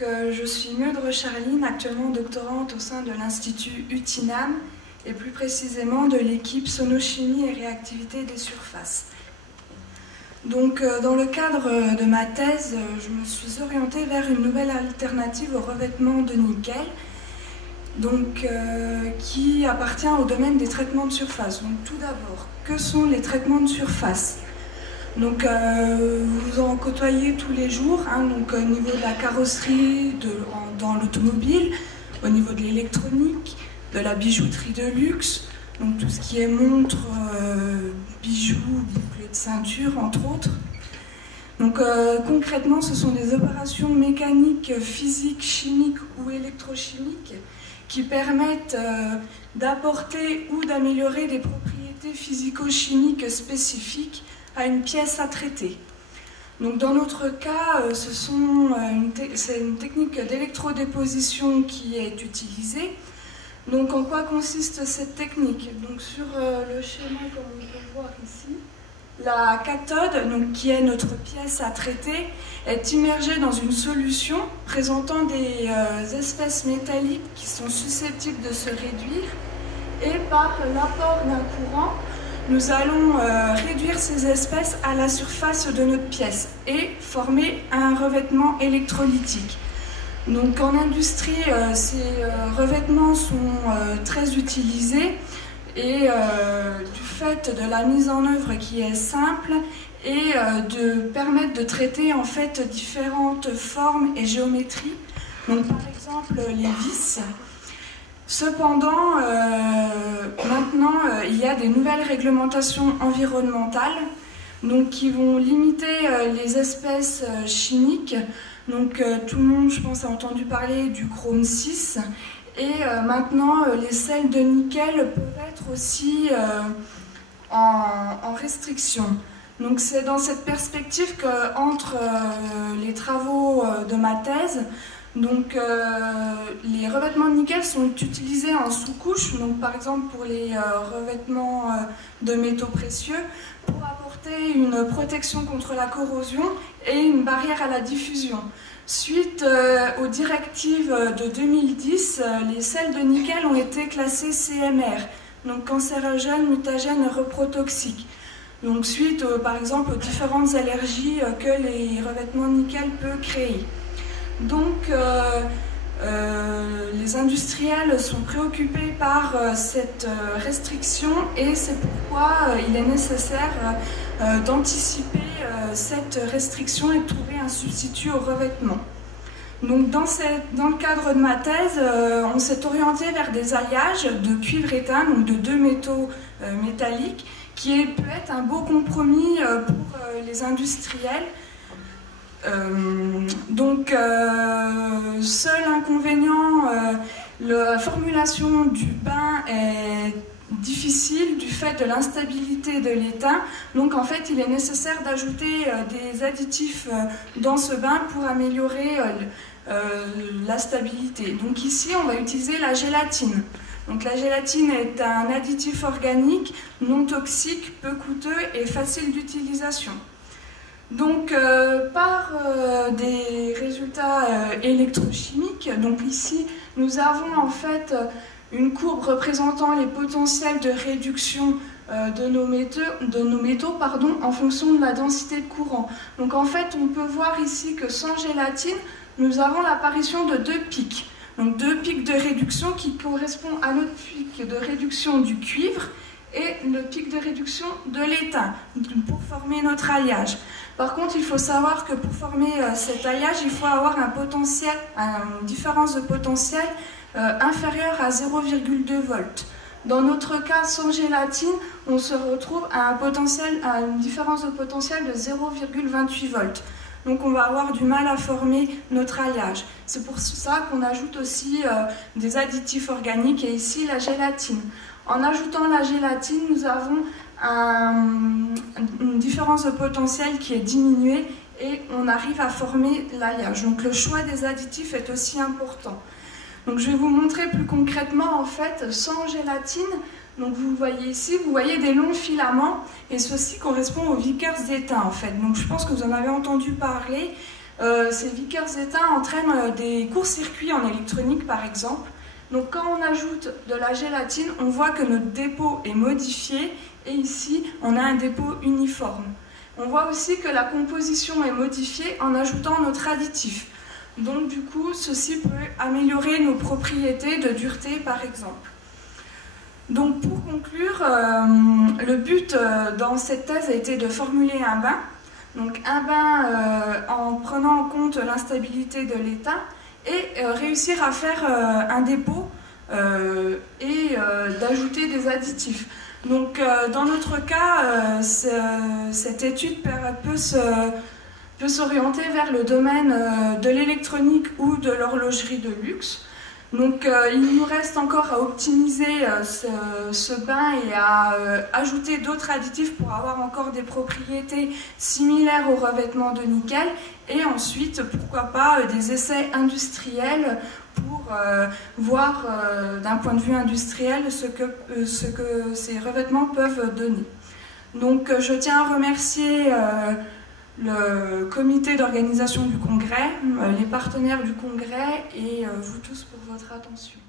Je suis Meudre Charline, actuellement doctorante au sein de l'Institut UTINAM et plus précisément de l'équipe Sonochimie et réactivité des surfaces. Dans le cadre de ma thèse, je me suis orientée vers une nouvelle alternative au revêtement de nickel, qui appartient au domaine des traitements de surface. Tout d'abord, que sont les traitements de surface? Vous en côtoyez tous les jours, au niveau de la carrosserie, dans l'automobile, au niveau de l'électronique, de la bijouterie de luxe, donc tout ce qui est montres, bijoux, boucles de ceinture, entre autres. Concrètement, ce sont des opérations mécaniques, physiques, chimiques ou électrochimiques qui permettent d'apporter ou d'améliorer des propriétés physico-chimiques spécifiques à une pièce à traiter. Dans notre cas, c'est une technique d'électrodéposition qui est utilisée. En quoi consiste cette technique? Sur le schéma, comme on peut voir ici, la cathode, qui est notre pièce à traiter, est immergée dans une solution présentant des espèces métalliques qui sont susceptibles de se réduire, et par l'apport d'un courant, nous allons réduire ces espèces à la surface de notre pièce et former un revêtement électrolytique. En industrie, ces revêtements sont très utilisés et du fait de la mise en œuvre qui est simple et de permettre de traiter en fait différentes formes et géométries. Par exemple les vis. Cependant, maintenant, il y a des nouvelles réglementations environnementales qui vont limiter les espèces chimiques. Tout le monde, je pense, a entendu parler du chrome 6. Et maintenant, les sels de nickel peuvent être aussi en restriction. C'est dans cette perspective qu'entre les travaux de ma thèse, les revêtements de nickel sont utilisés en sous-couche, par exemple pour les revêtements de métaux précieux, pour apporter une protection contre la corrosion et une barrière à la diffusion. Suite aux directives de 2010, les sels de nickel ont été classés CMR, cancérogènes, mutagènes, reprotoxiques. Suite, par exemple, aux différentes allergies que les revêtements de nickel peuvent créer. Les industriels sont préoccupés par cette restriction et c'est pourquoi il est nécessaire d'anticiper cette restriction et de trouver un substitut au revêtement. Dans le cadre de ma thèse, on s'est orienté vers des alliages de cuivre étain, de deux métaux métalliques, qui peut être un beau compromis pour les industriels. Seul inconvénient, la formulation du bain est difficile du fait de l'instabilité de l'étain. En fait, il est nécessaire d'ajouter des additifs dans ce bain pour améliorer la stabilité. Ici, on va utiliser la gélatine. La gélatine est un additif organique non toxique, peu coûteux et facile d'utilisation. Par des résultats électrochimiques, ici nous avons en fait une courbe représentant les potentiels de réduction de nos métaux en fonction de la densité de courant. En fait, on peut voir ici que sans gélatine, nous avons l'apparition de deux pics. Deux pics de réduction qui correspondent à notre pic de réduction du cuivre et le pic de réduction de l'étain pour former notre alliage. Par contre, il faut savoir que pour former cet alliage, il faut avoir une différence de potentiel inférieure à 0,2 volts. Dans notre cas, sans gélatine, on se retrouve à une différence de potentiel de 0,28 volts. On va avoir du mal à former notre alliage. C'est pour ça qu'on ajoute aussi des additifs organiques et ici la gélatine. En ajoutant la gélatine, nous avons une différence de potentiel qui est diminuée et on arrive à former l'alliage. Le choix des additifs est aussi important. Je vais vous montrer plus concrètement, en fait, sans gélatine. Vous voyez ici, vous voyez des longs filaments et ceci correspond aux Vickers d'étain, en fait. Je pense que vous en avez entendu parler. Ces Vickers éteints entraînent des courts-circuits en électronique, par exemple. Donc quand on ajoute de la gélatine, on voit que notre dépôt est modifié, et ici, on a un dépôt uniforme. On voit aussi que la composition est modifiée en ajoutant notre additif. Donc du coup, ceci peut améliorer nos propriétés de dureté, par exemple. Donc pour conclure, le but dans cette thèse a été de formuler un bain. Donc un bain en prenant en compte l'instabilité de l'étain et réussir à faire un dépôt et d'ajouter des additifs. Donc dans notre cas, cette étude peut s'orienter vers le domaine de l'électronique ou de l'horlogerie de luxe. Donc il nous reste encore à optimiser ce bain et à ajouter d'autres additifs pour avoir encore des propriétés similaires au revêtement de nickel, et ensuite pourquoi pas des essais industriels pour voir d'un point de vue industriel ce que ces revêtements peuvent donner. Donc je tiens à remercier le comité d'organisation du congrès, les partenaires du congrès et vous tous pour votre attention.